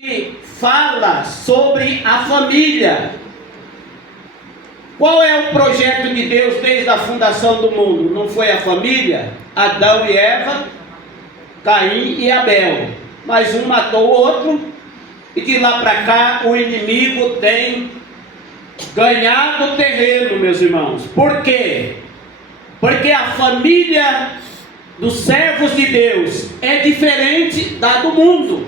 que fala sobre a família. Qual é o projeto de Deus desde a fundação do mundo? Não foi a família? Adão e Eva, Caim e Abel. Mas um matou o outro, e de lá para cá o inimigo tem ganhado terreno, meus irmãos. Por quê? Porque a família dos servos de Deus é diferente da do mundo.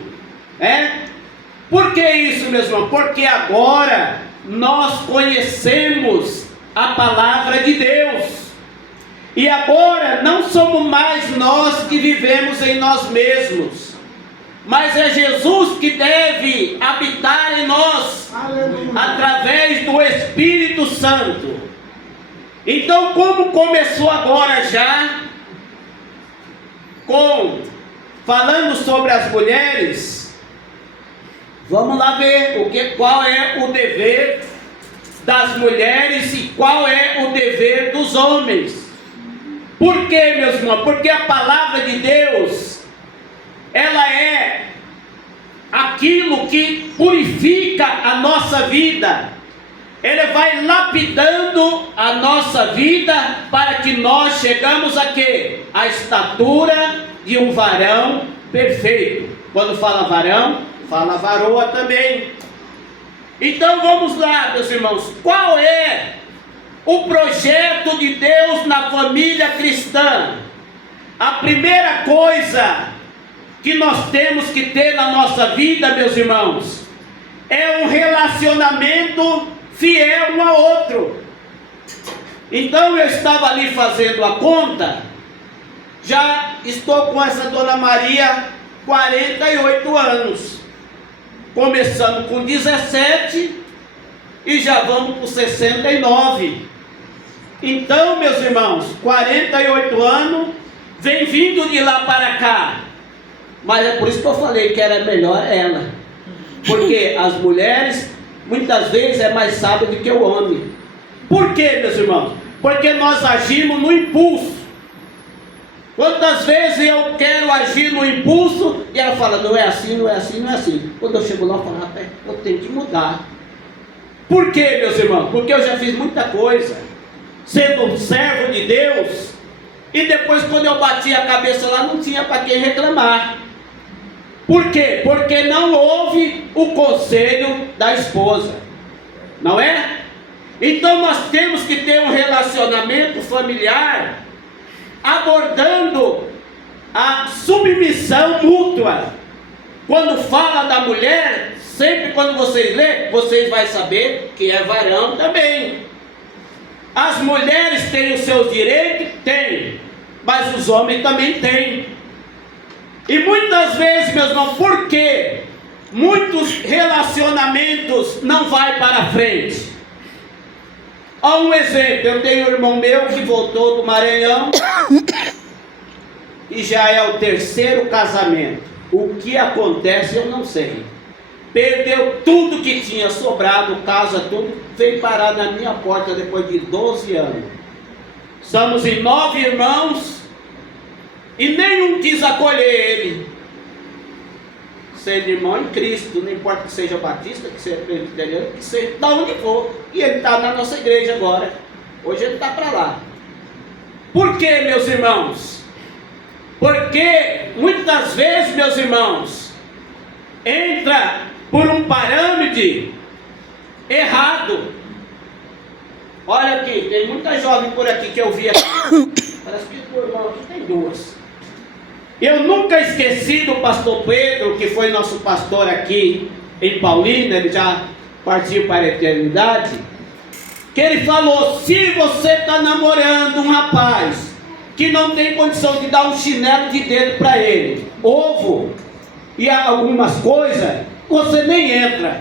Por que isso, meus irmãos? Porque agora nós conhecemos a palavra de Deus. E agora não somos mais nós que vivemos em nós mesmos, mas é Jesus que deve habitar em nós, através do Espírito Santo. Então, como começou agora já, falando sobre as mulheres, vamos lá ver qual é o dever das mulheres e qual é o dever dos homens. Por quê, meus irmãos? Porque a palavra de Deus, ela é aquilo que purifica a nossa vida. Ele vai lapidando a nossa vida para que nós chegamos a quê? A estatura de um varão perfeito. Quando fala varão, fala varoa também. Então vamos lá, meus irmãos. Qual é o projeto de Deus na família cristã? A primeira coisa que nós temos que ter na nossa vida, meus irmãos, é um relacionamento fiel um ao outro. Então eu estava ali fazendo a conta, já estou com essa dona Maria 48 anos, começando com 17 e já vamos para 69. Então, meus irmãos, 48 anos, vem vindo de lá para cá. Mas é por isso que eu falei que era melhor ela, porque as mulheres muitas vezes é mais sábio do que o homem. Por quê, meus irmãos? Porque nós agimos no impulso. Quantas vezes eu quero agir no impulso e ela fala, não é assim, não é assim, não é assim. Quando eu chego lá eu falo, rapaz, eu tenho que mudar. Por quê, meus irmãos? Porque eu já fiz muita coisa sendo um servo de Deus, e depois quando eu bati a cabeça lá não tinha para quem reclamar. Por quê? Porque não houve o conselho da esposa, não é? Então nós temos que ter um relacionamento familiar abordando a submissão mútua. Quando fala da mulher, sempre quando vocês lerem, vocês vão saber que é varão também. As mulheres têm os seus direitos? Tem, mas os homens também têm. E muitas vezes, meus irmãos, por quê? Muitos relacionamentos não vai para frente. Olha um exemplo, eu tenho um irmão meu que voltou do Maranhão e já é o 3º casamento. O que acontece eu não sei. Perdeu tudo que tinha sobrado, casa, tudo, veio parar na minha porta depois de 12 anos. Estamos em 9 irmãos e nenhum quis acolher ele. Sendo irmão em Cristo, não importa que seja batista, que seja presbiteriano, que seja de onde for. E ele está na nossa igreja agora. Hoje ele está para lá. Por quê, meus irmãos? Porque muitas vezes, meus irmãos, entra por um parâmetro errado. Olha aqui, tem muita jovem por aqui que eu vi aqui. Parece que o irmão aqui tem 2. Eu nunca esqueci do pastor Pedro, que foi nosso pastor aqui em Paulínia, ele já partiu para a eternidade, que ele falou, se você está namorando um rapaz que não tem condição de dar um chinelo de dedo para ele, ovo e algumas coisas, você nem entra.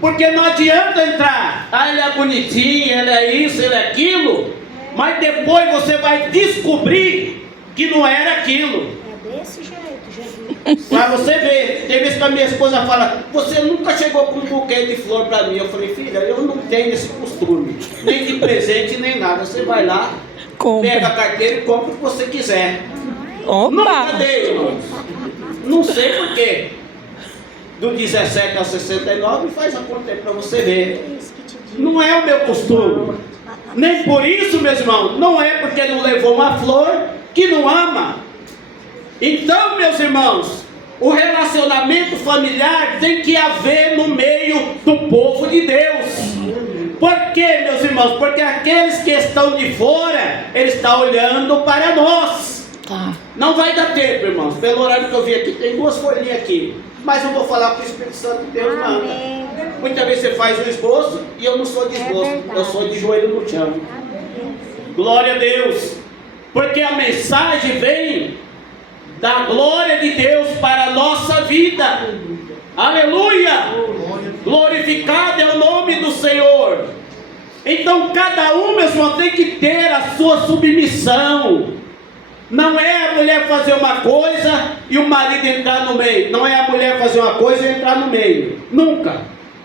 Porque não adianta entrar, ele é bonitinho, ele é isso, ele é aquilo, mas depois você vai descobrir que não era aquilo. É desse jeito, Jesus. Para você ver, tem vezes que a minha esposa fala, você nunca chegou com um buquê de flor para mim. Eu falei, filha, eu não tenho esse costume, nem de presente, nem nada. Você vai lá, pega a carteira e compra o que você quiser. Opa! Nunca dei, irmãos. Não sei porquê. do 17 ao 69, faz a conta aí para você ver. É isso que te digo. Não é o meu costume. Nem por isso, meus irmãos, não é porque não levou uma flor que não ama. Então, meus irmãos, o relacionamento familiar tem que haver no meio do povo de Deus. Por quê, meus irmãos? Porque aqueles que estão de fora, eles estão olhando para nós. Não vai dar tempo, irmãos. Pelo horário que eu vi aqui, tem 2 folhinhas aqui. Mas eu vou falar com o Espírito Santo de Deus manda. Amém. Muitas vezes você faz um esboço e eu não sou de esboço. Eu sou de joelho no chão. Amém. Glória a Deus. Porque a mensagem vem da glória de Deus para a nossa vida. Aleluia! Glorificado é o nome do Senhor. Então cada um, meu irmão, tem que ter a sua submissão. Não é a mulher fazer uma coisa e o marido entrar no meio. Não é a mulher fazer uma coisa e entrar no meio. Nunca.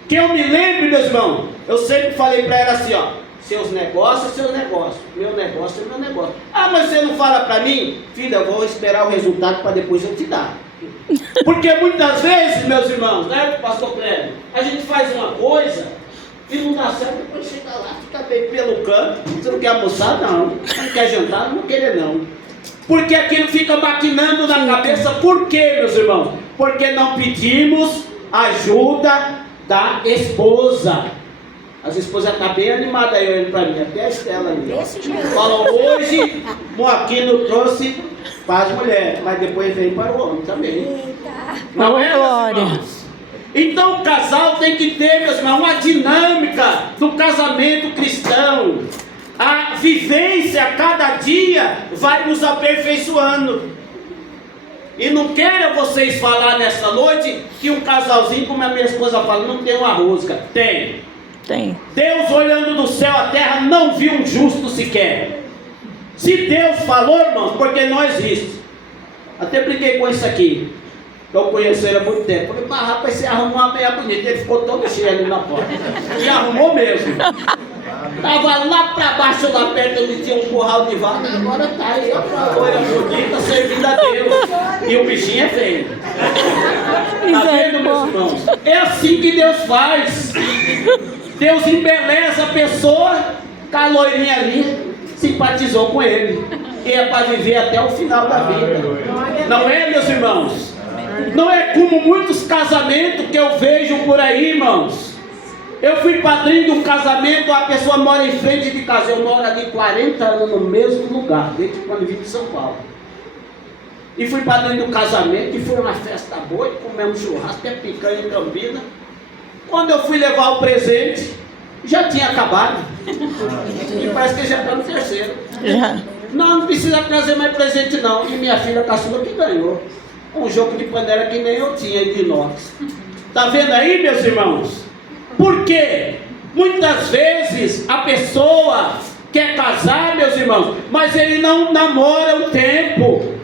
Que eu me lembre, meus irmãos, eu sempre falei para ela assim, ó: seus negócios, seus negócios. Meu negócio é meu negócio. Ah, mas você não fala para mim? Filha, eu vou esperar o resultado para depois eu te dar. Porque muitas vezes, meus irmãos, né, pastor Cléber, a gente faz uma coisa e não dá certo, depois chega lá, fica bem pelo canto. Você não quer almoçar? Não. Não quer jantar? Não vou querer não. Porque aquilo fica maquinando na cabeça. Por quê, meus irmãos? Porque não pedimos ajuda da esposa. As esposas estão bem animadas aí olhando para mim, até a Estela ali. Falam, hoje Moaquino trouxe para as mulheres, mas depois vem para o homem também. Eita. Não é, Glória. meus irmãos? Então o casal tem que ter, meus irmãos, uma dinâmica do casamento cristão. A vivência a cada dia vai nos aperfeiçoando. E não quero vocês falar nessa noite que um casalzinho, como a minha esposa fala, não tem uma rosca. Tem. Deus olhando do céu à terra não viu um justo sequer. Se Deus falou, irmãos, porque não existe. Até brinquei com isso aqui. Eu conheço ele há muito tempo. Falei, mas rapaz, você arrumou uma meia bonita. Ele ficou todo cheio ali na porta. E arrumou mesmo. Estava lá para baixo, lá perto, onde tinha um curral de vaca. Agora está aí, ó, pra loira bonita, servindo a Deus. E o bichinho é feio. Está vendo, meus irmãos? É assim que Deus faz. Deus embeleza a pessoa, com a loirinha ali, simpatizou com ele. E é para viver até o final da vida. Não é, meus irmãos? Não é como muitos casamentos que eu vejo por aí, irmãos. Eu fui padrinho de um casamento, a pessoa mora em frente de casa. Eu moro ali 40 anos no mesmo lugar, desde quando vim de São Paulo. E fui padrinho do casamento, e foi uma festa boa, e comemos churrasco, até picanha em Campina. Quando eu fui levar o presente, já tinha acabado. E parece que já está no terceiro. Não precisa trazer mais presente não. E minha filha caçula que ganhou um jogo de panela que nem eu tinha, de inox. Está vendo aí, meus irmãos? Por quê? Muitas vezes a pessoa quer casar, meus irmãos, mas ele não namora um tempo.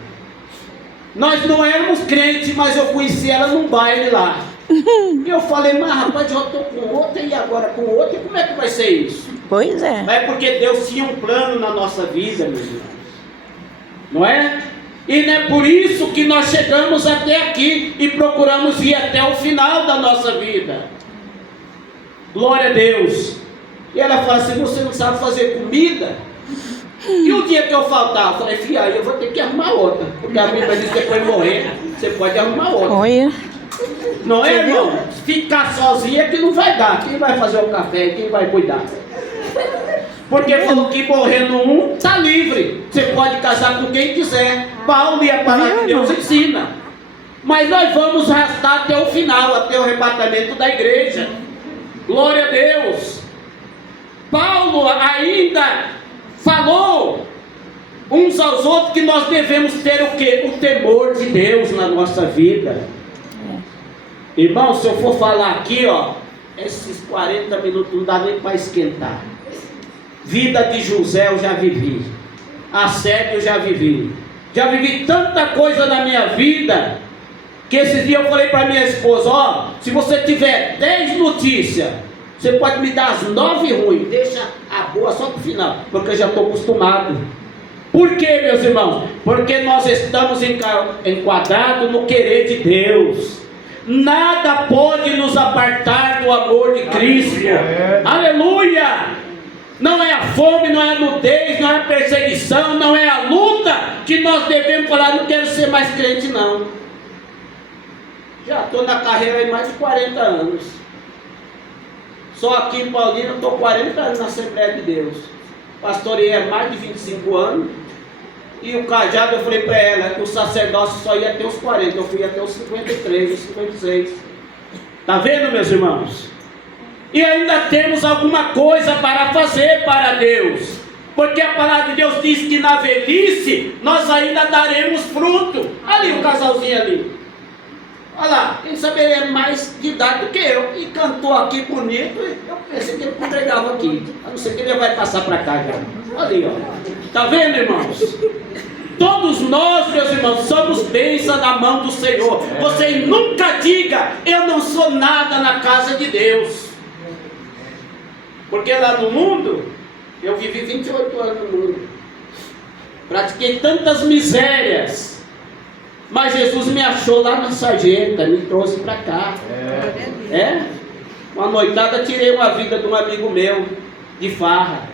Nós não éramos crentes, mas eu conheci ela num baile lá. E eu falei, mas rapaz, eu estou com outra e agora com outra, e como é que vai ser isso? Pois é. É porque Deus tinha um plano na nossa vida, meus irmãos. Não é? E não é por isso que nós chegamos até aqui e procuramos ir até o final da nossa vida. Glória a Deus. E ela fala assim, você não sabe fazer comida? E o dia que eu faltar, eu falei, filha, eu vou ter que arrumar outra. Porque a Bíblia diz que depois de morrer, você pode arrumar outra. Olha. Não é, irmão? Ficar sozinha é que não vai dar. Quem vai fazer o café? Quem vai cuidar? Porque falou que morrendo um, está livre. Você pode casar com quem quiser. Paulo e a palavra de Deus ensina. Mas nós vamos arrastar até o final, até o arrebatamento da igreja. Glória a Deus. Paulo ainda falou uns aos outros que nós devemos ter o quê? O temor de Deus na nossa vida. Irmão, se eu for falar aqui, ó, esses 40 minutos não dá nem para esquentar. Vida de José eu já vivi. Assédio eu já vivi. Já vivi tanta coisa na minha vida, que esses dias eu falei para minha esposa, ó, se você tiver 10 notícias, você pode me dar as 9 ruins, deixa a boa só para o final, porque eu já estou acostumado. Por quê, meus irmãos? Porque nós estamos enquadrados no querer de Deus. Nada pode nos apartar do amor de Cristo. Aleluia! Não é a fome, não é a nudez, não é a perseguição, não é a luta que nós devemos falar, não quero ser mais crente não. Já estou na carreira há mais de 40 anos. Só aqui em Paulínia estou 40 anos na Assembleia de Deus. Pastorei há mais de 25 anos. E o cajado eu falei para ela que o sacerdócio só ia até os 40. Eu fui até os 53, os 56. Está vendo, meus irmãos? E ainda temos alguma coisa para fazer para Deus. Porque a palavra de Deus diz que na velhice nós ainda daremos fruto. Ali o casalzinho ali. Olha lá, quem sabe ele é mais de idade do que eu. E cantou aqui bonito. Eu pensei que ele congregava aqui. A não ser que ele vai passar para cá já. Ali, ó. Está vendo, irmãos? Todos nós, meus irmãos, somos bênção na mão do Senhor. Você nunca diga, eu não sou nada na casa de Deus. Porque lá no mundo, eu vivi 28 anos no mundo. Pratiquei tantas misérias. Mas Jesus me achou lá na sarjeta, me trouxe para cá. Uma noitada, tirei uma vida de um amigo meu, de farra,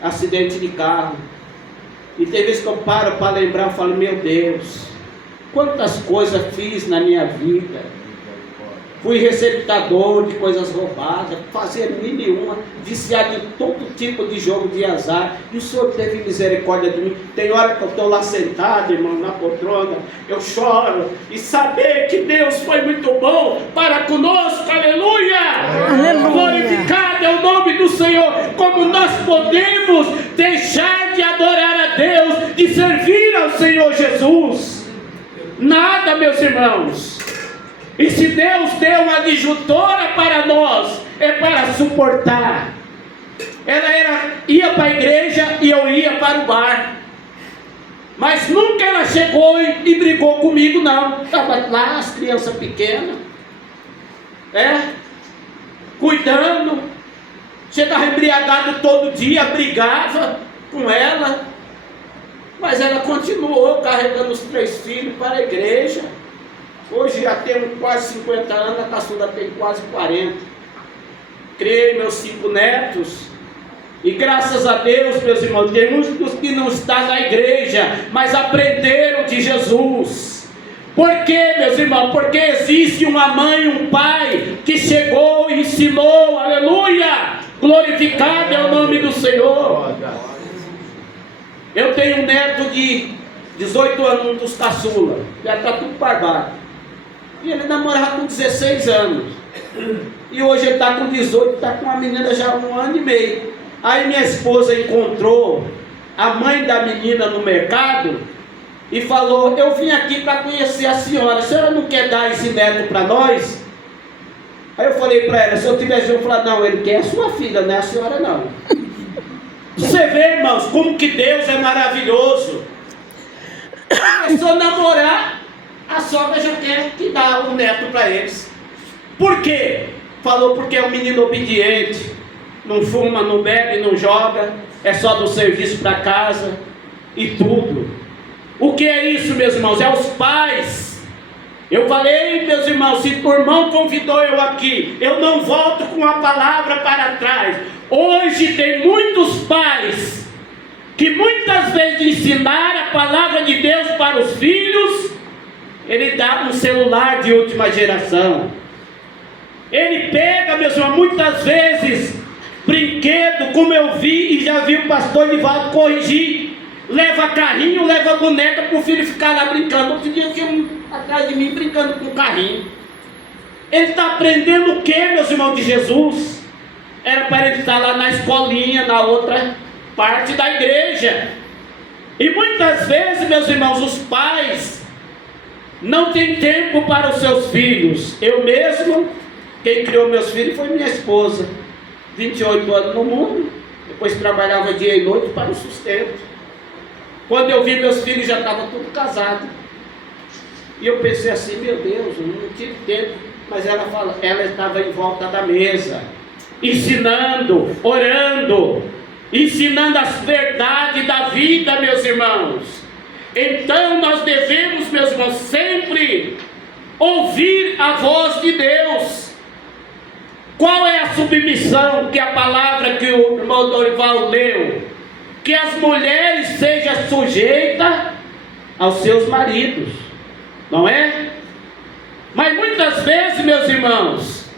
acidente de carro. E tem vezes que eu paro para lembrar, eu falo, meu Deus, quantas coisas fiz na minha vida. Fui receptador de coisas roubadas, fazia mil e uma, viciado em todo tipo de jogo de azar. E o Senhor teve misericórdia de mim. Tem hora que eu estou lá sentado, irmão, na poltrona, eu choro. E saber que Deus foi muito bom para conosco, aleluia! Aleluia. Glorificado é o nome do Senhor. Como nós podemos deixar de adorar a Deus, de servir ao Senhor Jesus? Nada, meus irmãos. E se Deus deu uma adjutora para nós, é para suportar. Ela ia para a igreja e eu ia para o bar. Mas nunca ela chegou e brigou comigo, não. Estava lá as crianças pequenas, cuidando. Chegava embriagado todo dia, brigava com ela. Mas ela continuou carregando os 3 filhos para a igreja. Hoje já tenho quase 50 anos, a caçula tem quase 40. Criei meus 5 netos. E graças a Deus, meus irmãos, tem muitos que não estão na igreja, mas aprenderam de Jesus. Por quê, meus irmãos? Porque existe uma mãe e um pai que chegou e ensinou, aleluia! Glorificado é o nome do Senhor. Eu tenho um neto de 18 anos, um dos caçula, já está tudo barbado. E ele namorava com 16 anos. E hoje ele está com 18, está com uma menina já há 1 ano e meio. Aí minha esposa encontrou a mãe da menina no mercado e falou, eu vim aqui para conhecer a senhora não quer dar esse neto para nós? Aí eu falei para ela, se eu tivesse, eu falar, não, ele quer a sua filha, não é a senhora não. Você vê, irmãos, como que Deus é maravilhoso. Começou a namorar, a sogra já quer que dá um neto para eles. Por quê? Falou porque é um menino obediente, não fuma, não bebe, não joga, é só do serviço para casa e tudo. O que é isso, meus irmãos? É os pais. Eu falei, meus irmãos, se o irmão convidou eu aqui, eu não volto com a palavra para trás. Hoje tem muitos pais que muitas vezes ensinar a palavra de Deus para os filhos, ele dá um celular de última geração. Ele pega, meus irmãos, muitas vezes, brinquedo, como eu vi e já vi o pastor Nivaldo corrigir, leva carrinho, leva boneca para o filho ficar lá brincando. Outro dia tinha um atrás de mim brincando com o carrinho. Ele está aprendendo o que, meus irmãos de Jesus? Era para ele estar lá na escolinha, na outra parte da igreja. E muitas vezes, meus irmãos, os pais não têm tempo para os seus filhos. Eu mesmo, quem criou meus filhos foi minha esposa. 28 anos no mundo, depois trabalhava dia e noite para o sustento. Quando eu vi meus filhos já estavam tudo casados. E eu pensei assim, meu Deus, eu não tive tempo. Mas ela estava em volta da mesa, ensinando, orando, ensinando as verdades da vida, meus irmãos. Então nós devemos, meus irmãos, sempre ouvir a voz de Deus. Qual é a submissão que a palavra que o irmão Dorival leu? Que as mulheres sejam sujeitas aos seus maridos, não é? Mas muitas vezes, meus irmãos,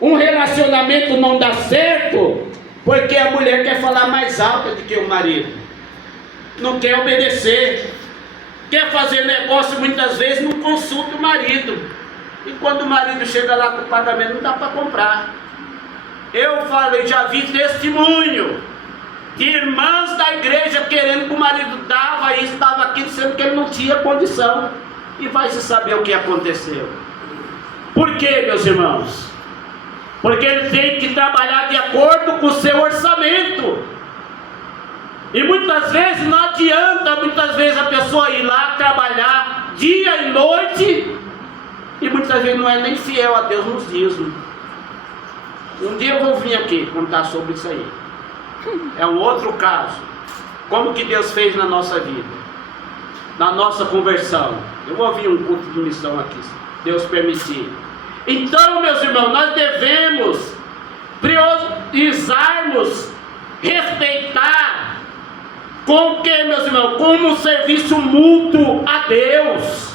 um relacionamento não dá certo porque a mulher quer falar mais alto do que o marido, não quer obedecer, quer fazer negócio, muitas vezes não consulta o marido, e quando o marido chega lá com o pagamento não dá para comprar. Eu falei, já vi testemunho de irmãs da igreja querendo que o marido dava e estava aqui, sendo que ele não tinha condição, e vai se saber o que aconteceu. Por quê, meus irmãos? Porque ele tem que trabalhar de acordo com o seu orçamento. E muitas vezes não adianta, muitas vezes a pessoa ir lá trabalhar dia e noite, e muitas vezes não é nem fiel a Deus nos dízimos. Um dia eu vou vir aqui contar sobre isso aí. É um outro caso. Como que Deus fez na nossa vida, na nossa conversão. Eu vou vir um culto de missão aqui, se Deus permitir. Então, meus irmãos, nós devemos priorizarmos, respeitar, com que, meus irmãos? Como um serviço mútuo a Deus.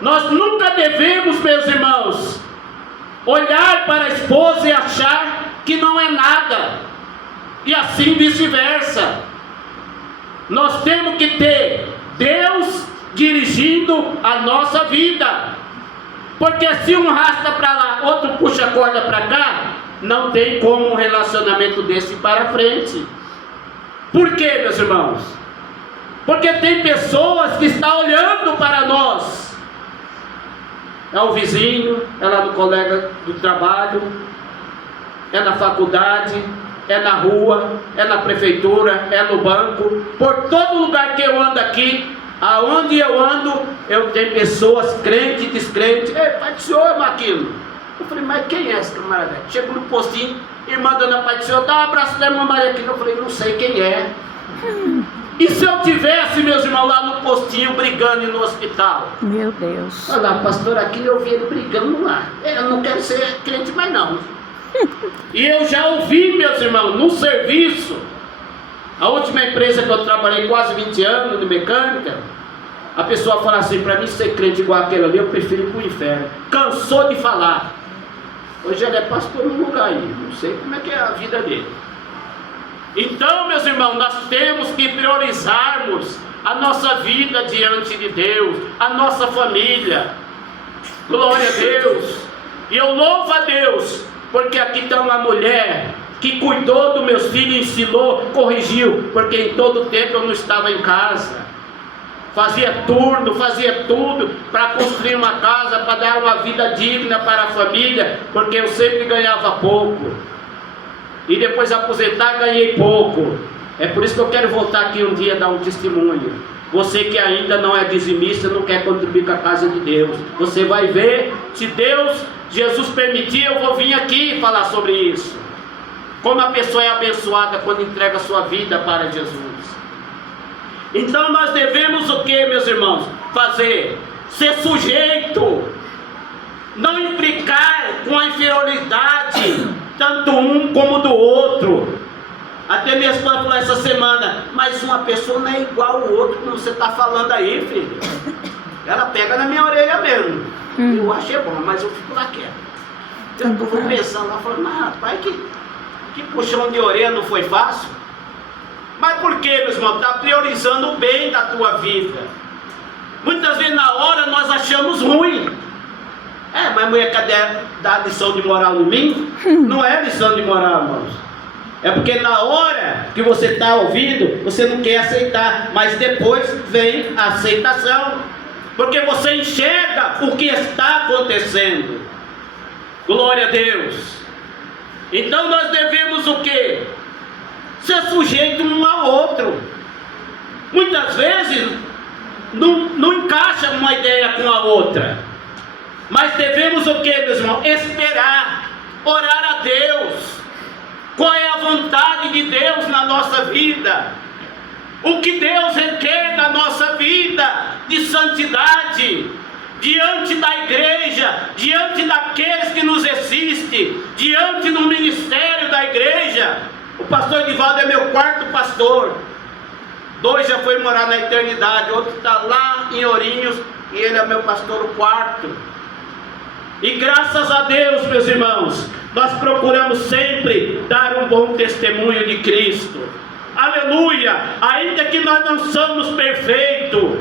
Nós nunca devemos, meus irmãos, olhar para a esposa e achar que não é nada, e assim vice-versa. Nós temos que ter Deus dirigindo a nossa vida, porque se um arrasta para lá, outro puxa a corda para cá, não tem como um relacionamento desse ir para frente. Por quê, meus irmãos? Porque tem pessoas que estão olhando para nós. É o vizinho, é lá do colega do trabalho, é na faculdade, é na rua, é na prefeitura, é no banco. Por todo lugar que eu ando aqui, aonde eu ando, eu tenho pessoas crentes e descrentes. Ei, pai do senhor, Maquilo. Eu falei, mas quem é esse camarada? Chego no postinho, irmã dona pai do senhor, dá um abraço da irmã Maria aqui. Eu falei, não sei quem é. E se eu tivesse, meus irmãos, lá no postinho brigando no hospital? Meu Deus. Olha lá, pastor, aqui eu vi ele brigando lá. Eu não quero ser crente mais não. E eu já ouvi, meus irmãos, no serviço, a última empresa que eu trabalhei quase 20 anos de mecânica, a pessoa fala assim, para mim ser crente igual aquele ali, eu prefiro ir para o inferno. Cansou de falar. Hoje ele é pastor num lugar aí, não sei como é que é a vida dele. Então, meus irmãos, nós temos que priorizarmos a nossa vida diante de Deus, a nossa família. Glória a Deus. E eu louvo a Deus, porque aqui está uma mulher que cuidou dos meus filhos, ensinou, corrigiu, porque em todo tempo eu não estava em casa. Fazia turno, fazia tudo para construir uma casa, para dar uma vida digna para a família, porque eu sempre ganhava pouco. E depois de aposentar, ganhei pouco. É por isso que eu quero voltar aqui um dia dar um testemunho. Você que ainda não é dizimista, não quer contribuir com a casa de Deus, você vai ver, se Deus, Jesus permitir, eu vou vir aqui falar sobre isso. Como a pessoa é abençoada quando entrega a sua vida para Jesus. Então nós devemos o que, meus irmãos? Fazer? Ser sujeito. Não implicar com a inferioridade, tanto um como do outro. Até minha esposa falou essa semana, mas uma pessoa não é igual ao outro, como você está falando aí, filho. Ela pega na minha orelha mesmo. Eu achei bom, mas eu fico lá quieto. Então eu vou pensando lá, falando, rapaz, que puxão de orelha não foi fácil. Mas por que, meus irmãos? Está priorizando o bem da tua vida. Muitas vezes na hora nós achamos ruim. Mas a mulher quer dar lição de moral em mim? Não é lição de moral, irmãos. É porque na hora que você está ouvindo, você não quer aceitar. Mas depois vem a aceitação. Porque você enxerga o que está acontecendo. Glória a Deus. Então nós devemos o quê? Ser sujeito um ao outro. Muitas vezes não encaixa uma ideia com a outra. Mas devemos o que, meus irmãos? Esperar, orar a Deus. Qual é a vontade de Deus na nossa vida? O que Deus requer da nossa vida de santidade, diante da igreja, diante daqueles que nos assistem, diante do ministério da igreja. O pastor Edivaldo é meu quarto pastor. 2 já foi morar na eternidade, outro está lá em Ourinhos, e ele é meu pastor, o quarto. E graças a Deus, meus irmãos, nós procuramos sempre dar um bom testemunho de Cristo. Aleluia! Ainda que nós não somos perfeitos.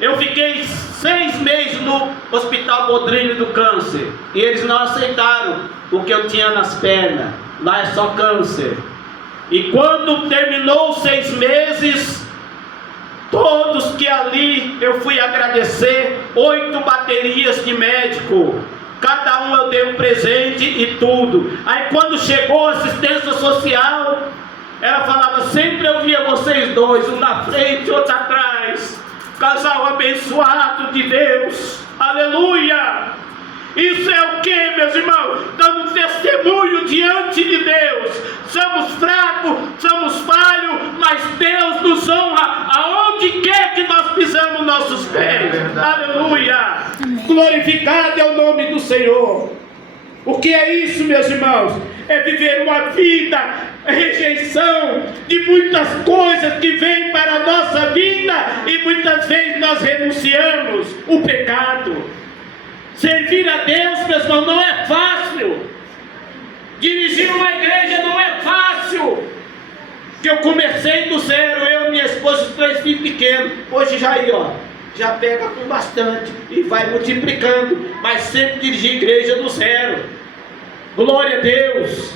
Eu fiquei 6 meses no Hospital Bodrini do Câncer, e eles não aceitaram o que eu tinha nas pernas. Lá é só câncer. E quando terminou os 6 meses, todos que ali eu fui agradecer, 8 baterias de médico, cada um eu dei um presente e tudo. Aí quando chegou a assistência social, ela falava, sempre eu via vocês dois, um na frente, outro atrás, casal abençoado de Deus, aleluia. Isso é o que, meus irmãos? Dando testemunho diante de Deus. Somos fracos, somos falhos, mas Deus nos honra aonde quer que nós pisamos nossos pés. Aleluia! Amém. Glorificado é o nome do Senhor. O que é isso, meus irmãos? É viver uma vida, rejeição de muitas coisas que vêm para a nossa vida e muitas vezes nós renunciamos o pecado. Servir a Deus, meus irmãos, não é fácil. Dirigir uma igreja não é fácil. Que eu comecei do zero, eu, minha esposa e 3 filhos pequenos. Hoje já aí, ó, já pega com bastante e vai multiplicando. Mas sempre dirigi igreja do zero. Glória a Deus.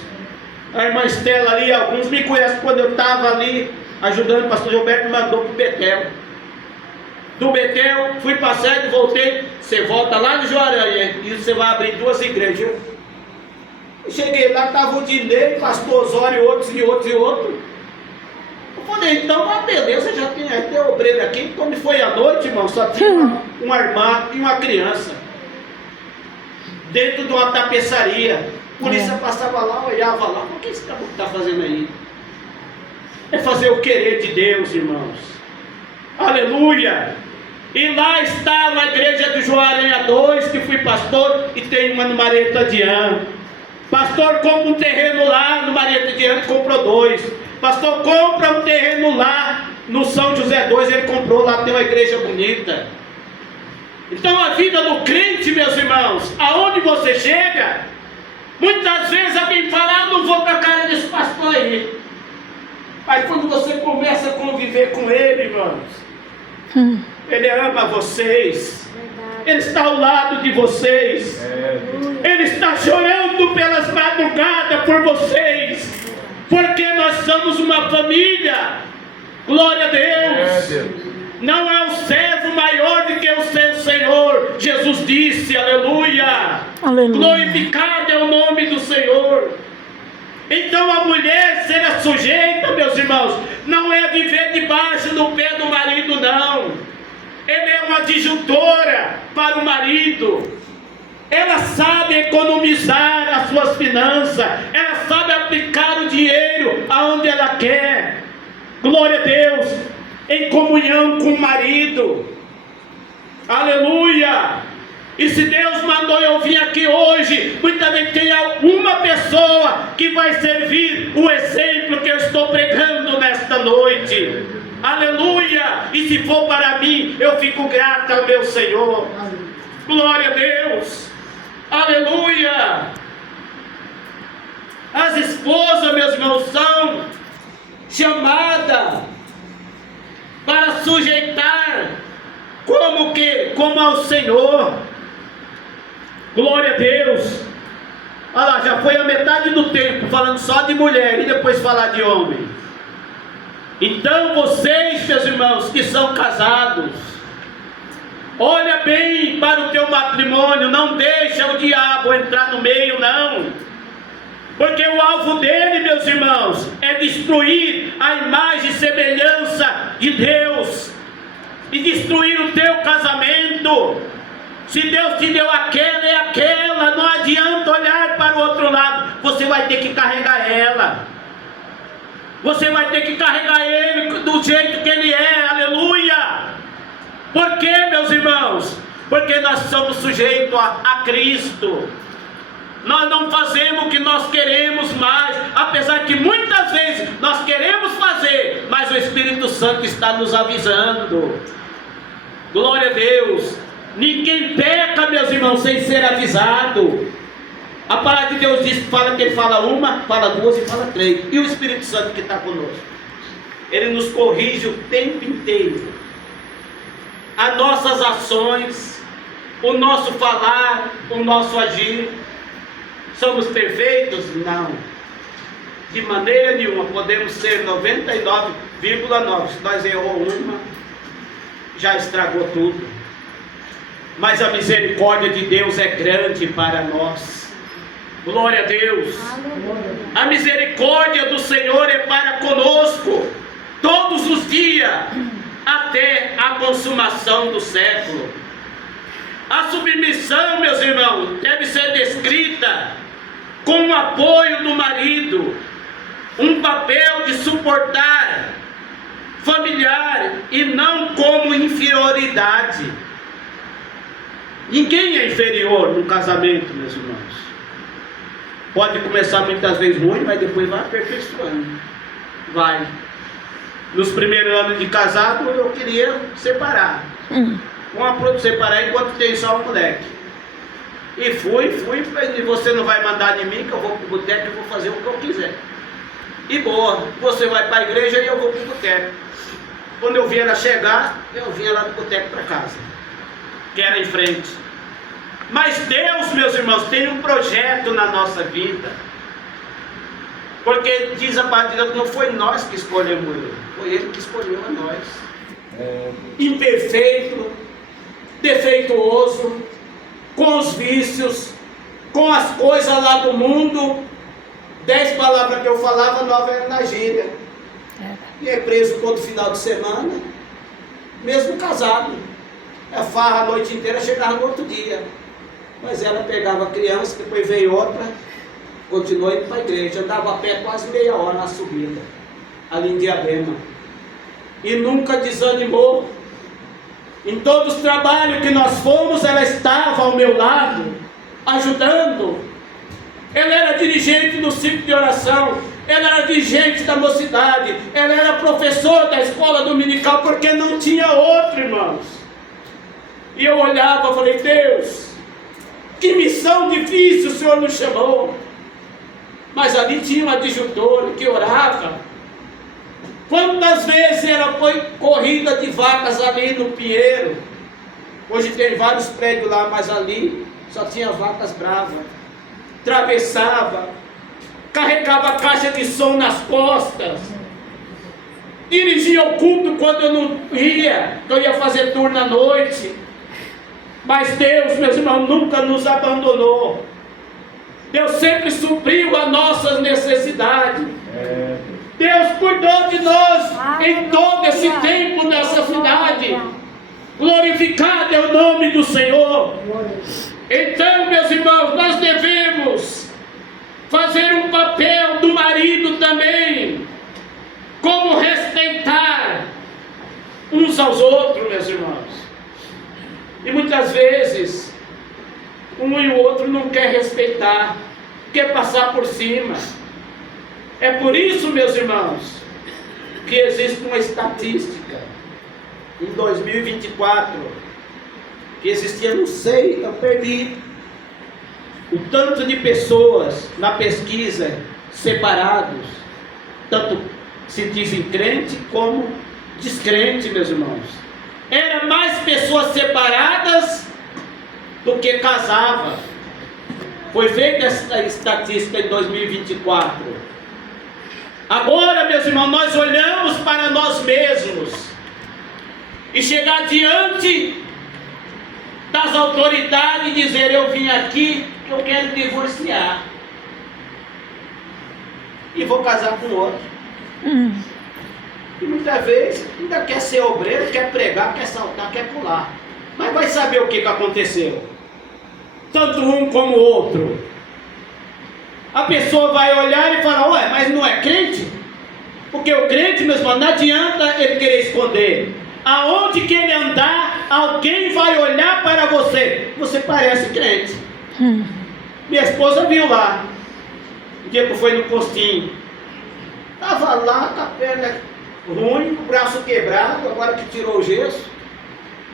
A irmã Estela ali, alguns me conhecem quando eu estava ali ajudando o pastor Gilberto, me mandou para o Betel. Do Betel, fui para a sede, voltei. Você volta lá no Juaranha e você vai abrir 2 igrejas. Eu cheguei lá, estava o Dinei, pastor Osório, outros. Eu falei, então, beleza, já tem até obreiro aqui. Quando foi à noite, irmão, só tinha um armário e uma criança dentro de uma tapeçaria. A polícia passava lá, olhava lá. O que esse caboclo está fazendo aí? É fazer o querer de Deus, irmãos. Aleluia! E lá estava a igreja do Juaranha 2, que fui pastor, e tem uma no Marieta Dian. Pastor compra um terreno lá no Marieta Dian, comprou 2. Pastor compra um terreno lá no São José 2, ele comprou lá, tem uma igreja bonita. Então a vida do crente, meus irmãos, aonde você chega, muitas vezes alguém fala, não vou para a cara desse pastor aí. Mas quando você começa a conviver com ele, irmãos, ele ama vocês. Ele está ao lado de vocês. Ele está chorando pelas madrugadas por vocês. Porque nós somos uma família. Glória a Deus. Não é um servo maior do que o seu Senhor. Jesus disse, aleluia. Glorificado é o nome do Senhor. Então a mulher será sujeita, meus irmãos, não é viver debaixo do pé do marido, não. Ela é uma disjuntora para o marido. Ela sabe economizar as suas finanças. Ela sabe aplicar o dinheiro aonde ela quer. Glória a Deus. Em comunhão com o marido. Aleluia. E se Deus mandou eu vir aqui hoje, muitas vezes tem alguma pessoa que vai servir o exemplo que eu estou pregando nesta noite. Aleluia! E se for para mim, eu fico grato ao meu Senhor. Glória a Deus! Aleluia! As esposas, meus irmãos, são chamadas para sujeitar como ao Senhor. Glória a Deus! Olha lá, já foi a metade do tempo falando só de mulher e depois falar de homem. Então vocês, meus irmãos, que são casados, olha bem para o teu matrimônio, não deixa o diabo entrar no meio, não. Porque o alvo dele, meus irmãos, é destruir a imagem e semelhança de Deus. E destruir o teu casamento. Se Deus te deu aquela e aquela, não adianta olhar para o outro lado. Você vai ter que carregar ela. Você vai ter que carregar ele do jeito que ele é, aleluia. Por quê, meus irmãos? porque nós somos sujeitos a Cristo. Nós não fazemos o que nós queremos mais, apesar que muitas vezes nós queremos fazer, mas o Espírito Santo está nos avisando. Glória a Deus. Ninguém peca, meus irmãos, sem ser avisado. A palavra de Deus diz, fala que ele fala uma, fala duas e fala três. E o Espírito Santo que está conosco, ele nos corrige o tempo inteiro. As nossas ações, o nosso falar, o nosso agir. Somos perfeitos? Não. De maneira nenhuma. Podemos ser 99,9. Se nós erramos uma, já estragou tudo. Mas a misericórdia de Deus é grande para nós. Glória a Deus. A misericórdia do Senhor é para conosco todos os dias, até a consumação do século. A submissão, meus irmãos, deve ser descrita com o apoio do marido, um papel de suportar familiar e não como inferioridade. Ninguém é inferior no casamento, meus irmãos. Pode começar muitas vezes ruim, mas depois vai aperfeiçoando. Vai. Nos primeiros anos de casado eu queria separar. Vamos separar enquanto tem só um moleque. E fui, e você não vai mandar de mim, que eu vou para o boteco e vou fazer o que eu quiser. E boa, você vai para a igreja e eu vou para o boteco. Quando eu vi ela chegar, eu vinha lá do boteco para casa, que era em frente. Mas Deus, meus irmãos, tem um projeto na nossa vida. Porque diz a palavra de Deus que não foi nós que escolhemos Ele, foi Ele que escolheu a nós. Imperfeito, defeituoso, com os vícios, com as coisas lá do mundo. 10 palavras que eu falava, 9 eram na gíria. E é preso todo final de semana, mesmo casado. A farra a noite inteira, chegava no outro dia. Mas ela pegava a criança, depois veio outra, continuou indo para a igreja. Andava a pé quase meia hora na subida, ali em Diadema. E nunca desanimou. Em todos os trabalhos que nós fomos, ela estava ao meu lado, ajudando. Ela era dirigente do ciclo de oração, ela era dirigente da mocidade, ela era professora da escola dominical, porque não tinha outro, irmãos. E eu olhava e falei, Deus, que missão difícil o Senhor nos chamou. Mas ali tinha um adjutor que orava. Quantas vezes ela foi corrida de vacas ali no Pinheiro? Hoje tem vários prédios lá, mas ali só tinha vacas bravas. Atravessava, carregava a caixa de som nas costas, dirigia o culto quando eu não ia, eu ia fazer turno à noite. Mas Deus, meus irmãos, nunca nos abandonou. Deus sempre supriu as nossas necessidades. Deus cuidou de nós em todo esse tempo nessa cidade. Glorificado é o nome do Senhor. Então, meus irmãos, nós devemos fazer um papel do marido também, como respeitar uns aos outros, meus irmãos. E muitas vezes um e o outro não quer respeitar, quer passar por cima. É por isso, meus irmãos, que existe uma estatística em 2024, que existia, não sei, eu perdi o tanto de pessoas na pesquisa separados, tanto se dizem crente como descrente, meus irmãos. Era mais pessoas separadas do que casavam. Foi feita essa estatística em 2024. Agora, meus irmãos, nós olhamos para nós mesmos e chegar diante das autoridades e dizer, eu vim aqui, eu quero divorciar e vou casar com outro. E muitas vezes ainda quer ser obreiro, quer pregar, quer saltar, quer pular, mas vai saber o que aconteceu, tanto um como o outro. A pessoa vai olhar e falar, ué, mas não é crente? Porque o crente, meus irmãos, não adianta ele querer esconder. Aonde que ele andar, alguém vai olhar para você. Você parece crente. Minha esposa viu lá. O dia que eu fui no postinho. Estava lá com a perna ruim, o braço quebrado, agora que tirou o gesso.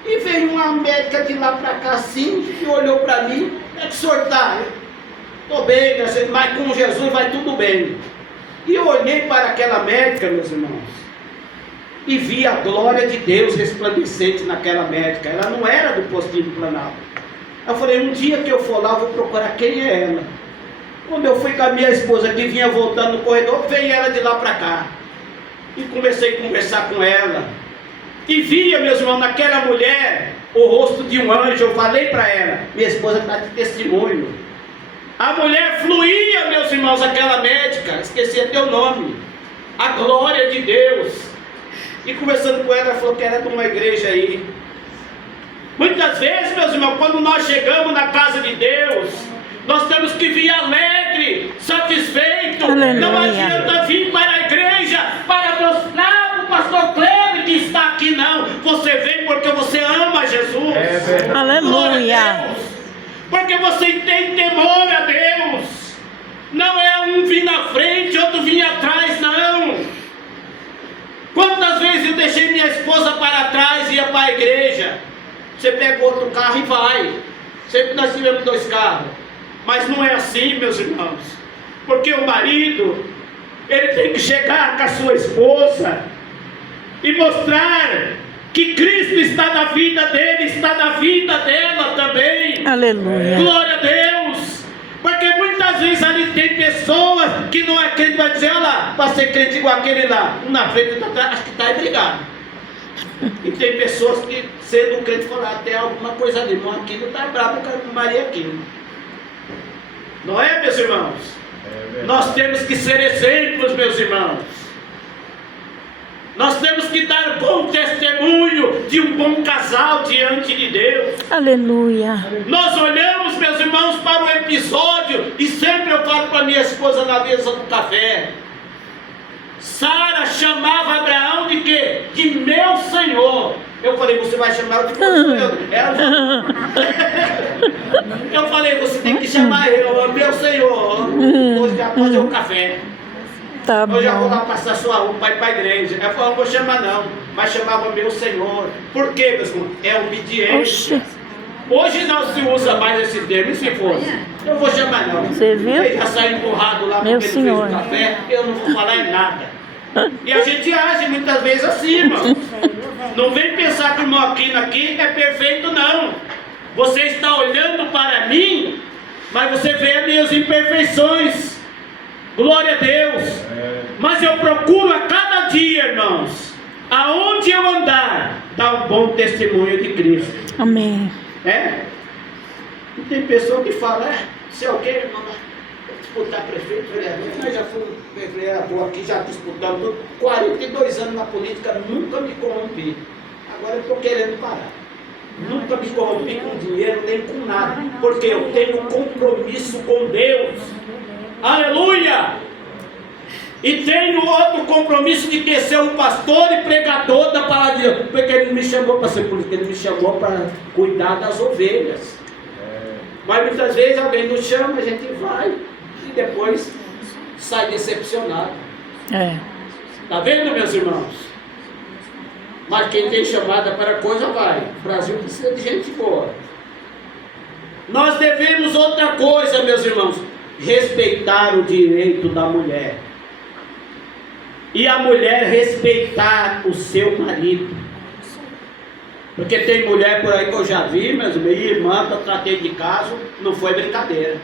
E veio uma médica de lá para cá assim, e olhou para mim. É que o senhor está? Estou bem, mas com Jesus vai tudo bem. E eu olhei para aquela médica, meus irmãos, e vi a glória de Deus resplandecente naquela médica. Ela não era do postinho do Planalto. Eu falei, um dia que eu for lá, eu vou procurar quem é ela. Quando eu fui com a minha esposa, que vinha voltando no corredor, veio ela de lá para cá. E comecei a conversar com ela. E via, meus irmãos, naquela mulher, o rosto de um anjo. Eu falei para ela, minha esposa está de testemunho. A mulher fluía, meus irmãos, aquela médica, esqueci até o nome. A glória de Deus. E conversando com ela, ela falou que era de uma igreja aí. Muitas vezes, meus irmãos, quando nós chegamos na casa de Deus, nós temos que vir alegre, satisfeito. Aleluia. Não adianta vir para a igreja para mostrar para o pastor Cleber que está aqui, não. Você vem porque você ama Jesus. Aleluia. Porque você tem temor a Deus. Não é um vir na frente, outro vir atrás, não. Quantas vezes eu deixei minha esposa para trás e ia para a igreja? Você pega outro carro e vai. Sempre nós tivemos 2 carros. Mas não é assim, meus irmãos. Porque o marido, ele tem que chegar com a sua esposa e mostrar que Cristo está na vida dele, está na vida dela também. Aleluia. Glória a Deus. Porque muitas vezes ali tem pessoas que não é crente, vai dizer, olha lá, para ser crente igual aquele lá, um na frente e outro atrás, acho que está brigado. E tem pessoas que, sendo crente, falam, tem alguma coisa ali, irmão, aquilo está bravo com Maria aquilo. Não é, meus irmãos? Nós temos que ser exemplos, meus irmãos. Nós temos que dar bom testemunho de um bom casal diante de Deus. Aleluia. Nós olhamos, meus irmãos, para o episódio, e sempre eu falo para minha esposa na mesa do café. Sara chamava Abraão de quê? De meu Senhor. Eu falei, você vai chamar de meu Senhor? Eu falei, você tem que chamar eu, meu Senhor. Hoje já fazer o café. Tá bom. Eu já vou lá passar sua roupa para ir para a igreja. Ela falou, não vou chamar não, mas chamava meu Senhor. Por quê, meus irmãos? É obediência. Oxi. Hoje não se usa mais esse termo, se fosse. Eu vou chamar não. Você viu? Ele já saiu empurrado lá Meu porque ele Senhor. fez o café, eu não vou falar em nada. E a gente age muitas vezes assim, irmão. Não vem pensar que o irmão aqui é perfeito, não. Você está olhando para mim, mas você vê as minhas imperfeições. Glória a Deus. Mas eu procuro a cada dia, irmãos, aonde eu andar, dar um bom testemunho de Cristo. Amém. É? E tem pessoa que fala, se alguém, irmão, disputar prefeito, vereador, nós já fomos vereador aqui, já disputamos 42 anos na política, nunca me corrompi. Agora eu estou querendo parar. Nunca me corrompi com dinheiro, nem com nada, porque eu tenho compromisso com Deus. Aleluia! E tenho outro compromisso de que ser um pastor e pregador da palavra de Deus, porque ele não me chamou para ser político, ele me chamou para cuidar das ovelhas. Mas muitas vezes alguém nos chama, a gente vai e depois sai decepcionado. Está vendo, meus irmãos? Mas quem tem chamada para coisa vai. O Brasil precisa de gente boa. Nós devemos outra coisa, meus irmãos, respeitar o direito da mulher. E a mulher respeitar o seu marido. Porque tem mulher por aí que eu já vi, meus irmãos, minha irmã que eu tratei de caso, não foi brincadeira.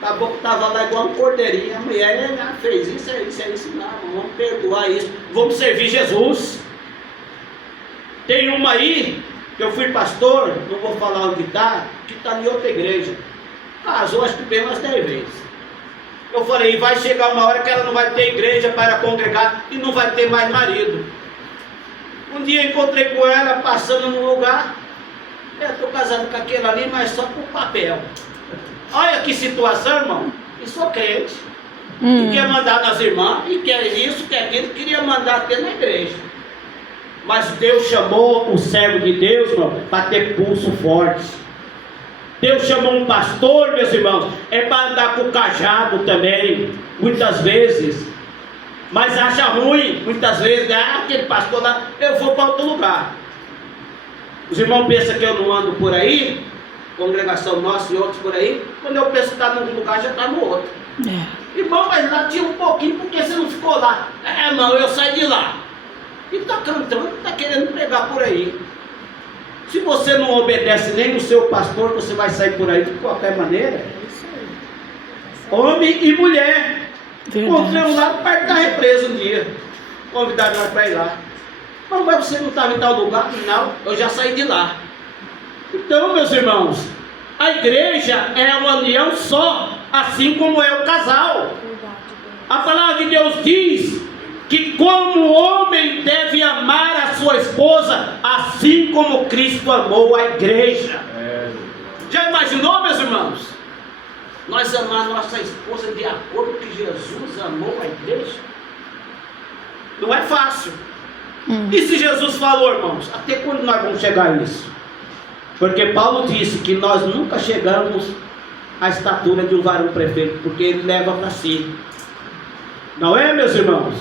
Acabou que estava lá igual um cordeirinho, a mulher fez isso, não, vamos perdoar isso, vamos servir Jesus. Tem uma aí, que eu fui pastor, não vou falar onde está, que está em outra igreja. Casou acho que bem umas 10 vezes. Eu falei, vai chegar uma hora que ela não vai ter igreja para congregar e não vai ter mais marido. Um dia eu encontrei com ela passando num lugar, eu estou casado com aquele ali, mas só por papel. Olha que situação, irmão. E sou crente. E quer mandar nas irmãs, e quer isso, quer aquilo, queria mandar até na igreja. Mas Deus chamou o servo de Deus, irmão, para ter pulso forte. Deus chamou um pastor, meus irmãos, é para andar com o cajado também, muitas vezes. Mas acha ruim, muitas vezes, aquele pastor lá, eu vou para outro lugar. Os irmãos pensam que eu não ando por aí, congregação nossa e outros por aí, quando eu penso que está num lugar, já está no outro. Irmão, mas lá tinha um pouquinho, porque você não ficou lá? Irmão, eu saí de lá. E está cantando, está querendo pregar por aí. Se você não obedece nem no seu pastor, você vai sair por aí de qualquer maneira. Homem e mulher. Encontrei um lado perto da represa um dia. Convidaram nós para ir lá. Mas você não estava em tal lugar? Não, eu já saí de lá. Então, meus irmãos, a igreja é uma união só, assim como é o casal. A palavra de Deus diz que como o homem deve amar a sua esposa, assim como Cristo amou a igreja. Já imaginou, meus irmãos? Nós amar nossa esposa de acordo com que Jesus amou a igreja? Não é fácil. E se Jesus falou, irmãos, até quando nós vamos chegar a isso? Porque Paulo disse que nós nunca chegamos à estatura de um varão perfeito, porque ele leva para si. Não é, meus irmãos?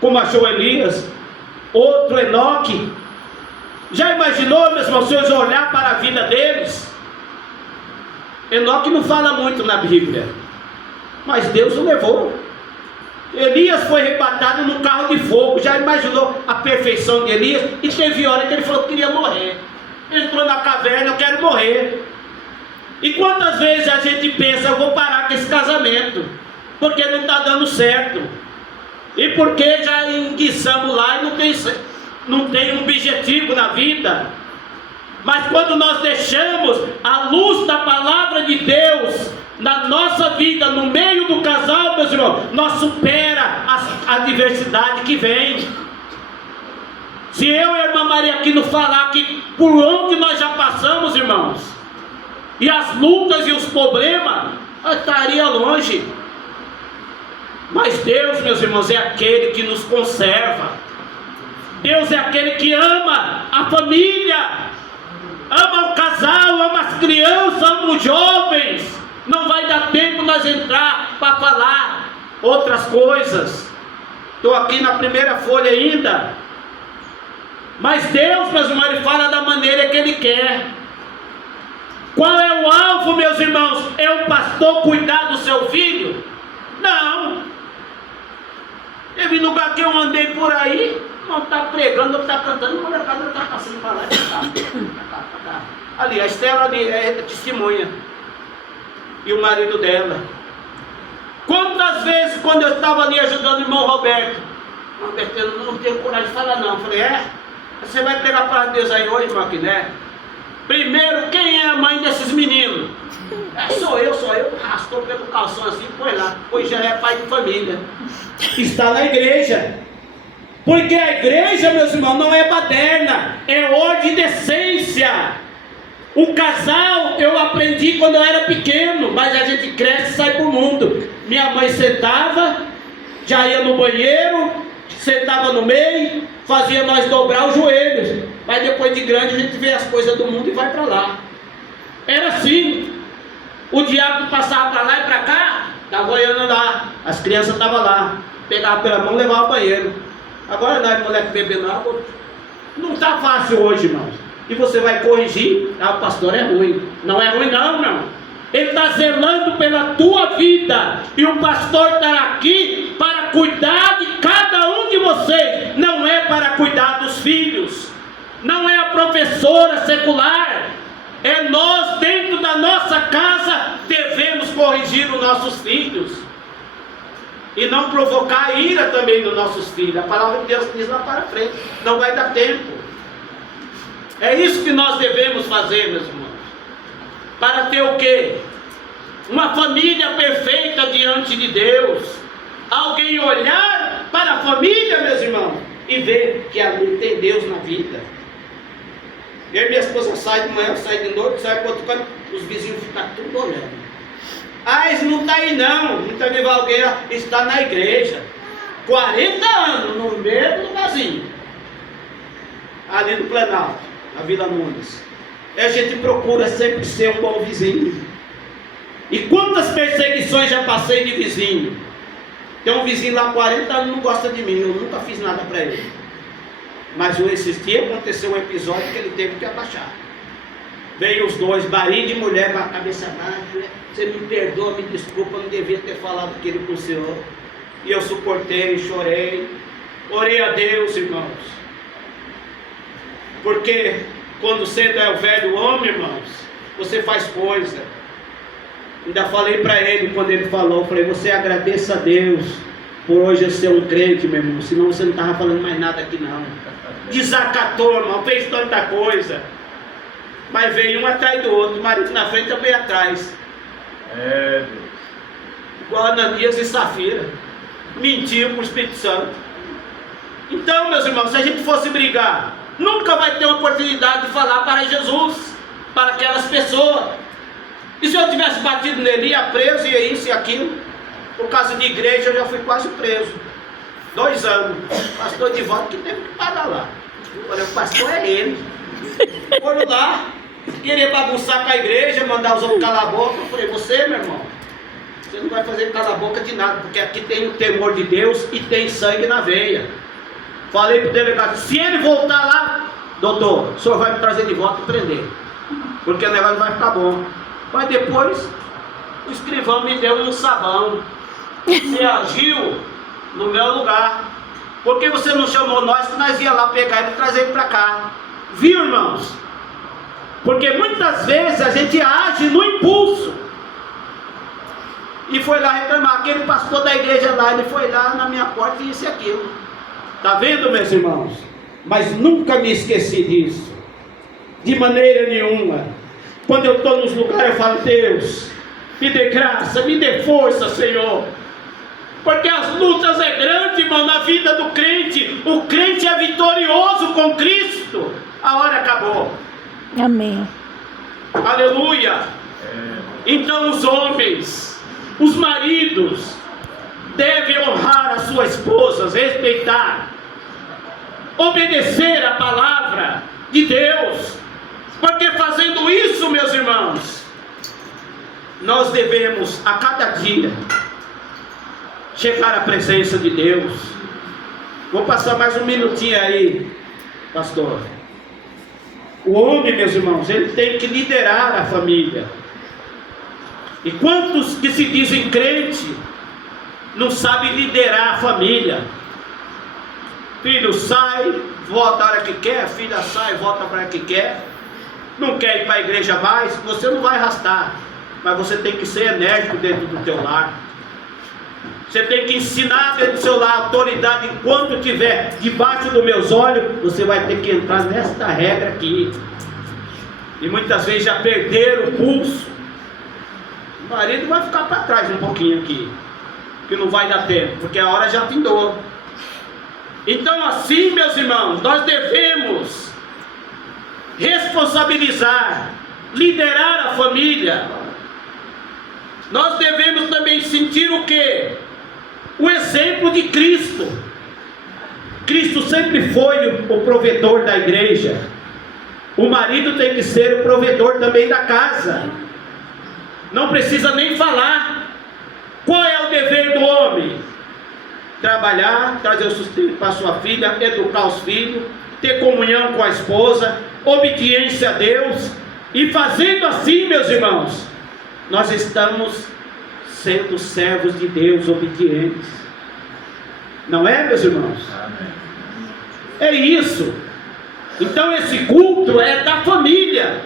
Como achou Elias, outro Enoque. Já imaginou, meus irmãos, se eu olhar para a vida deles? Enoque não fala muito na Bíblia, mas Deus o levou. Elias foi arrebatado num carro de fogo. Já imaginou a perfeição de Elias? E teve hora que ele falou que queria morrer. Ele entrou na caverna, eu quero morrer. E quantas vezes a gente pensa, eu vou parar com esse casamento, porque não está dando certo, e porque já enguiçamos lá e não tem um objetivo na vida. Mas quando nós deixamos a luz da palavra de Deus na nossa vida, no meio do casal, meus irmãos, nós supera a adversidade que vem. Se eu e a irmã Maria aqui não falar que por onde nós já passamos, irmãos, e as lutas e os problemas, eu estaria longe. Mas Deus, meus irmãos, é aquele que nos conserva. Deus é aquele que ama a família, ama o casal, ama as crianças, ama os jovens. Não vai dar tempo nós entrar para falar outras coisas. Estou aqui na primeira folha ainda. Mas Deus, meus irmãos, Ele fala da maneira que Ele quer. Qual é o alvo, meus irmãos? É o pastor cuidar do seu filho? Não. Teve lugar que eu andei por aí, não está pregando, não está cantando, mas a casa está passando para lá e para cá. Ali, a Estela ali é testemunha. E o marido dela. Quantas vezes, quando eu estava ali ajudando o irmão Roberto, eu não tenho coragem de falar não. Eu falei, você vai pregar para Deus aí hoje, irmão Aquiné? Primeiro, quem é a mãe desses meninos? Sou eu. Arrastou pelo calção assim, põe lá. Hoje já é pai de família. Está na igreja. Porque a igreja, meus irmãos, não é baderna, é ordem e decência. O casal eu aprendi quando eu era pequeno, mas a gente cresce e sai para o mundo. Minha mãe sentava, já ia no banheiro, sentava no meio, fazia nós dobrar os joelhos. Mas depois de grande a gente vê as coisas do mundo e vai para lá. Era assim. O diabo passava para lá e para cá, estava olhando lá, as crianças estavam lá, pegava pela mão e levava ao banheiro. Agora nós, moleque bebendo água, não está fácil hoje, irmãos. E você vai corrigir, o pastor é ruim. Não é ruim não, irmão. Ele está zelando pela tua vida, e o pastor está aqui para cuidar de cada um de vocês. Não é para cuidar dos filhos, não é a professora secular. É nós, dentro da nossa casa, devemos corrigir os nossos filhos. E não provocar a ira também dos nossos filhos. A palavra de Deus diz lá para frente, não vai dar tempo. É isso que nós devemos fazer, meus irmãos. Para ter o quê? Uma família perfeita diante de Deus. Alguém olhar para a família, meus irmãos, e ver que ali tem Deus na vida. Eu e minha esposa saem de manhã, saem de noite, saem para outro canto, os vizinhos ficam tudo olhando. Isso não está aí não. Muitas vezes alguém está na igreja 40 anos, no mesmo lugarzinho. ali no Planalto, na Vila Nunes. E a gente procura sempre ser um bom vizinho. E quantas perseguições já passei de vizinho? Tem um vizinho lá há 40 anos não gosta de mim, eu nunca fiz nada para ele. Mas esses dias aconteceu um episódio que ele teve que abaixar. Veio os dois, marido e mulher, com a cabeça baixa. Você me perdoa, me desculpa, não devia ter falado aquilo com o senhor. E eu suportei, chorei, orei a Deus, irmãos. Porque quando você é o velho homem, irmãos, você faz coisa. Ainda falei para ele, quando ele falou, falei, você agradeça a Deus por hoje eu ser um crente, meu irmão, senão você não estava falando mais nada aqui não. Desacatou, irmão, fez tanta coisa. Mas veio um atrás do outro, o marido na frente, eu veio atrás. Igual Ananias e Safira. Mentiu para o Espírito Santo. Então, meus irmãos, se a gente fosse brigar, nunca vai ter uma oportunidade de falar para Jesus, para aquelas pessoas. E se eu tivesse batido nele, ia preso, ia isso e aquilo. Por causa de igreja, eu já fui quase preso. 2 anos. Pastor de volta que teve que pagar lá. Eu falei, o pastor é ele. Foram lá, querer bagunçar com a igreja, mandar os outros calar a boca. Eu falei, você, meu irmão, você não vai fazer calar a boca de nada, porque aqui tem o temor de Deus e tem sangue na veia. Falei pro delegado, se ele voltar lá, doutor, o senhor vai me trazer de volta e prender, porque o negócio vai ficar bom. Mas depois, o escrivão me deu um sabão. Você agiu no meu lugar. Por que você não chamou nós, que nós ia lá pegar ele e trazer ele para cá? Viu, irmãos? Porque muitas vezes a gente age no impulso. E foi lá reclamar, aquele pastor da igreja lá, ele foi lá na minha porta e isso e aquilo. Está vendo, meus irmãos? Mas nunca me esqueci disso. De maneira nenhuma. Quando eu estou nos lugares, eu falo, Deus, me dê graça, me dê força, Senhor. Porque as lutas é grande, irmão, na vida do crente. O crente é vitorioso com Cristo. A hora acabou. Amém. Aleluia. Então os homens, os maridos, devem honrar as suas esposas, respeitar, obedecer a palavra de Deus. Porque fazendo isso, meus irmãos, nós devemos a cada dia chegar à presença de Deus. Vou passar mais um minutinho aí, pastor. O homem, meus irmãos, ele tem que liderar a família. E quantos que se dizem crente não sabem liderar a família? Filho sai, volta a hora que quer, filha sai, volta para a hora que quer. Não quer ir para a igreja mais, você não vai arrastar, mas você tem que ser enérgico dentro do teu lar. Você tem que ensinar dentro do seu lar a autoridade. Enquanto estiver debaixo dos meus olhos, você vai ter que entrar nesta regra aqui. E muitas vezes já perderam o pulso. O marido vai ficar para trás um pouquinho aqui, que não vai dar tempo, porque a hora já findou. Então assim, meus irmãos, nós devemos responsabilizar, liderar a família. Nós devemos também sentir o quê? O exemplo de Cristo. Cristo sempre foi o provedor da igreja. O marido tem que ser o provedor também da casa. Não precisa nem falar. Qual é o dever do homem? Trabalhar, trazer o sustento para a sua filha, educar os filhos, ter comunhão com a esposa, obediência a Deus. E fazendo assim, meus irmãos, nós estamos sendo servos de Deus obedientes. Não é, meus irmãos? É isso. Então esse culto é da família.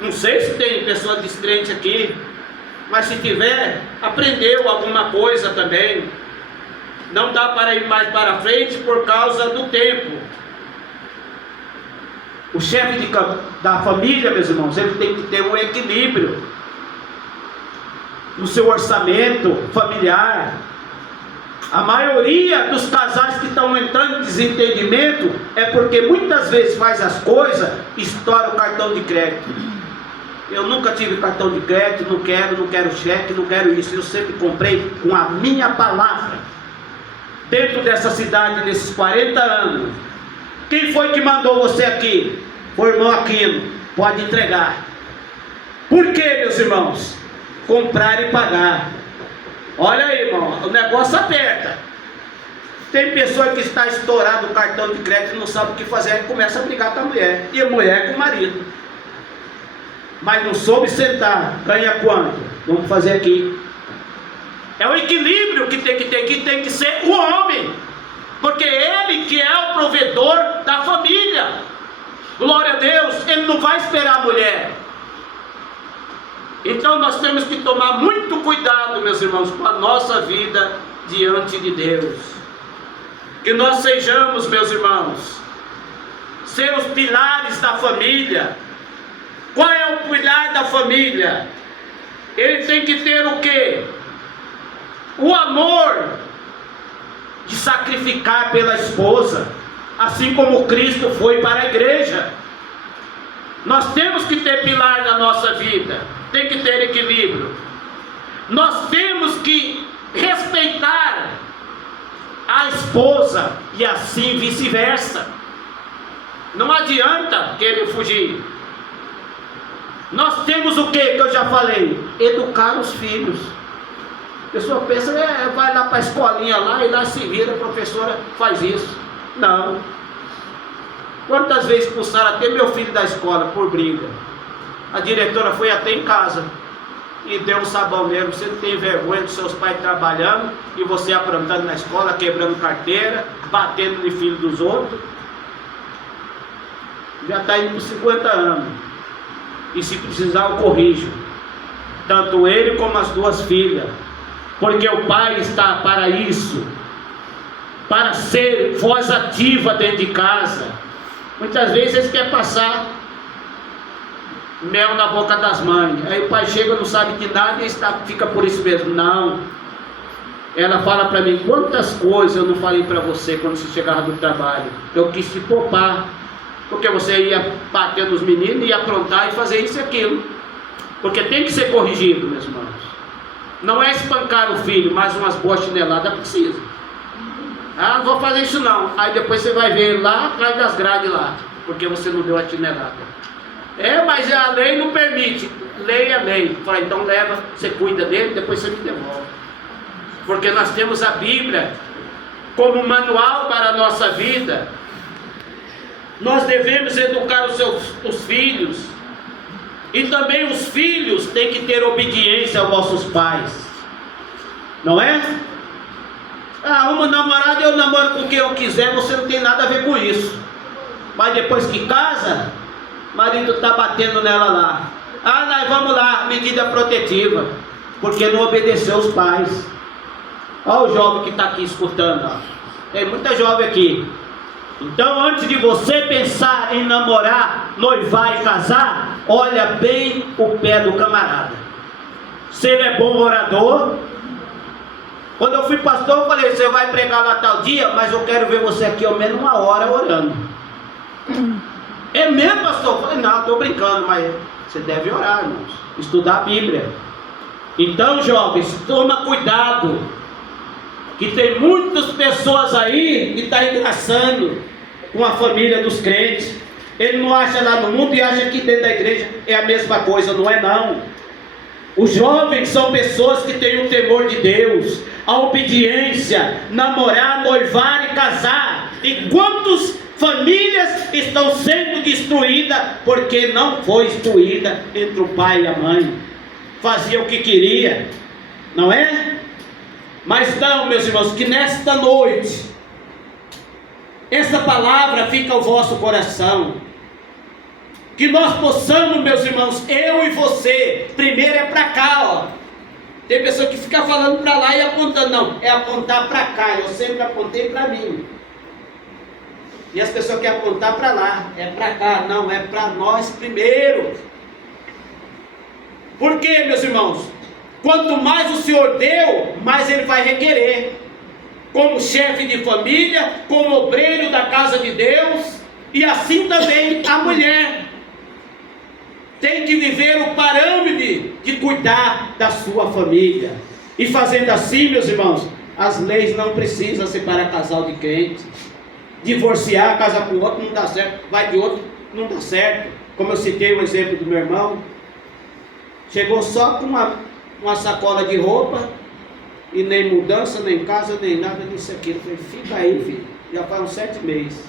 Não sei se tem pessoa descrente aqui, mas se tiver, aprendeu alguma coisa também. Não dá para ir mais para frente por causa do tempo. O chefe da família, meus irmãos, ele tem que ter um equilíbrio no seu orçamento familiar. A maioria dos casais que estão entrando em desentendimento é porque muitas vezes faz as coisas, estoura o cartão de crédito. Eu nunca tive cartão de crédito, não quero cheque, não quero isso. Eu sempre comprei com a minha palavra. Dentro dessa cidade, nesses 40 anos, Quem foi que mandou você aqui? O irmão Aquino. Pode entregar. Por quê, meus irmãos? Comprar e pagar. Olha aí, irmão, o negócio aperta. Tem pessoa que está estourado o cartão de crédito e não sabe o que fazer, e começa a brigar com a mulher, e a mulher com o marido. Mas não soube sentar, ganha quanto? Vamos fazer aqui. É o equilíbrio que tem que ter, que tem que ser o homem, porque ele que é o provedor da família. Glória a Deus, ele não vai esperar a mulher. Então nós temos que tomar muito cuidado, meus irmãos, com a nossa vida diante de Deus. Que nós sejamos, meus irmãos, ser os pilares da família. Qual é o pilar da família? Ele tem que ter o quê? O amor de sacrificar pela esposa, assim como Cristo foi para a igreja. Nós temos que ter pilar na nossa vida, tem que ter equilíbrio. Nós temos que respeitar a esposa e assim vice-versa. Não adianta querer fugir. Nós temos o que eu já falei? Educar os filhos. A pessoa pensa, vai lá para a escolinha lá e lá se vira, a professora faz isso. Não. Quantas vezes expulsaram até meu filho da escola por briga? A diretora foi até em casa e deu um sabão nele. Você não tem vergonha dos seus pais trabalhando e você aprontando na escola, quebrando carteira, batendo no filho dos outros. Já está indo por 50 anos. E se precisar eu corrijo, tanto ele como as duas filhas, porque o pai está para isso, para ser voz ativa dentro de casa. Muitas vezes eles querem passar mel na boca das mães, aí o pai chega, não sabe de nada e fica por isso mesmo. Não, ela fala para mim, quantas coisas eu não falei para você quando você chegava do trabalho, eu quis te poupar, porque você ia bater nos meninos, ia aprontar e fazer isso e aquilo, porque tem que ser corrigido, meus irmãos. Não é espancar o filho, mas umas boas chineladas precisa. Ah, não vou fazer isso não. Aí depois você vai ver lá atrás das grades lá, porque você não deu a chinelada. Mas a lei não permite. Lei é lei. Fala, então leva, você cuida dele, depois você me devolve. Porque nós temos a Bíblia como manual para a nossa vida. Nós devemos educar os filhos. E também os filhos têm que ter obediência aos vossos pais. Não é? Uma namorada, eu namoro com quem eu quiser, você não tem nada a ver com isso. Mas depois que casa, o marido está batendo nela lá. Nós vamos lá, medida protetiva, porque não obedeceu os pais. Olha o jovem que está aqui escutando, ó. Tem muita jovem aqui. Então, antes de você pensar em namorar, noivar e casar, olha bem o pé do camarada. Se ele é bom orador. Quando eu fui pastor, eu falei, você vai pregar lá tal dia, mas eu quero ver você aqui ao menos 1 hora orando. É mesmo, pastor? Eu falei, não, estou brincando, mas você deve orar, irmãos, estudar a Bíblia. Então, jovens, toma cuidado, que tem muitas pessoas aí que estão engraçando com a família dos crentes. Ele não acha lá no mundo e acha que dentro da igreja é a mesma coisa. Não é não. Os jovens são pessoas que têm o temor de Deus, a obediência, namorar, noivar e casar. E quantas famílias estão sendo destruídas porque não foi instruída entre o pai e a mãe? Fazia o que queria, não é? Mas não, meus irmãos, que nesta noite essa palavra fica ao vosso coração. Que nós possamos, meus irmãos, eu e você, primeiro é para cá, ó. Tem pessoa que fica falando para lá e apontando. Não, é apontar para cá. Eu sempre apontei para mim. E as pessoas querem apontar para lá. É para cá. Não, é para nós primeiro. Por quê, meus irmãos? Quanto mais o Senhor deu, mais Ele vai requerer. Como chefe de família, como obreiro da casa de Deus. E assim também a mulher tem que viver o parâmetro de cuidar da sua família. E fazendo assim, meus irmãos, as leis não precisam separar casal de crentes. divorciar, casar com outro, não dá certo, vai de outro, não dá certo. Como eu citei o exemplo do meu irmão, chegou só com uma sacola de roupa, e nem mudança, nem casa, nem nada disso aqui. Eu falei, fica aí, filho, já faz uns 7 meses.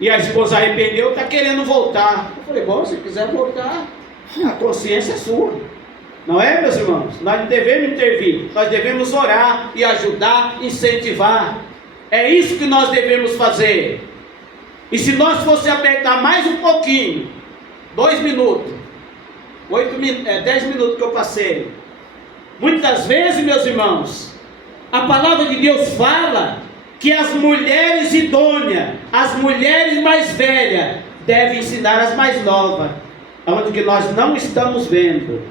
E a esposa arrependeu, está querendo voltar. Eu falei, bom, se quiser voltar, a consciência é sua. Não é, meus irmãos? Nós não devemos intervir, nós devemos orar e ajudar, incentivar. É isso que nós devemos fazer. E se nós fosse apertar mais um pouquinho, 2 minutos, 10 minutos que eu passei. Muitas vezes, meus irmãos, a palavra de Deus fala que as mulheres idôneas, as mulheres mais velhas, devem ensinar as mais novas, onde que nós não estamos vendo.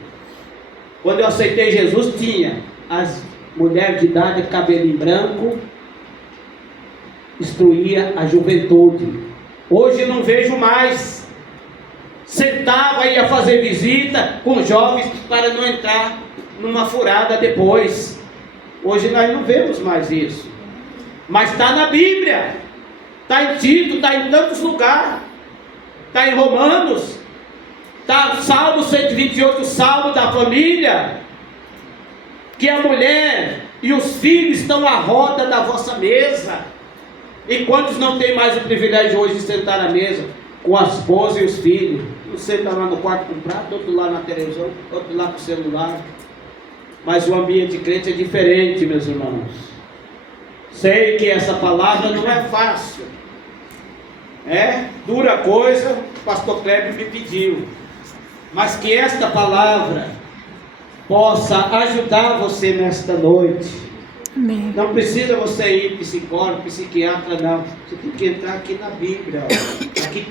Quando eu aceitei Jesus, tinha as mulheres de idade, cabelinho branco, instruía a juventude. Hoje não vejo mais. Sentava e ia fazer visita com jovens para não entrar numa furada depois. Hoje nós não vemos mais isso. Mas está na Bíblia, está em Tito, está em tantos lugares, está em Romanos, está Salmo 128, Salmo da família, que a mulher e os filhos estão à roda da vossa mesa. E quantos não têm mais o privilégio hoje de sentar à mesa com a esposa e os filhos? Um senta lá no quarto com o prato, outro lá na televisão, outro lá com o celular. Mas o ambiente crente é diferente, meus irmãos. Sei que essa palavra não é fácil. É dura coisa, o pastor Kleber me pediu. Mas que esta palavra possa ajudar você nesta noite. Amém. Não precisa você ir psicólogo, psiquiatra, não. Você tem que entrar aqui na Bíblia. Ó. Aqui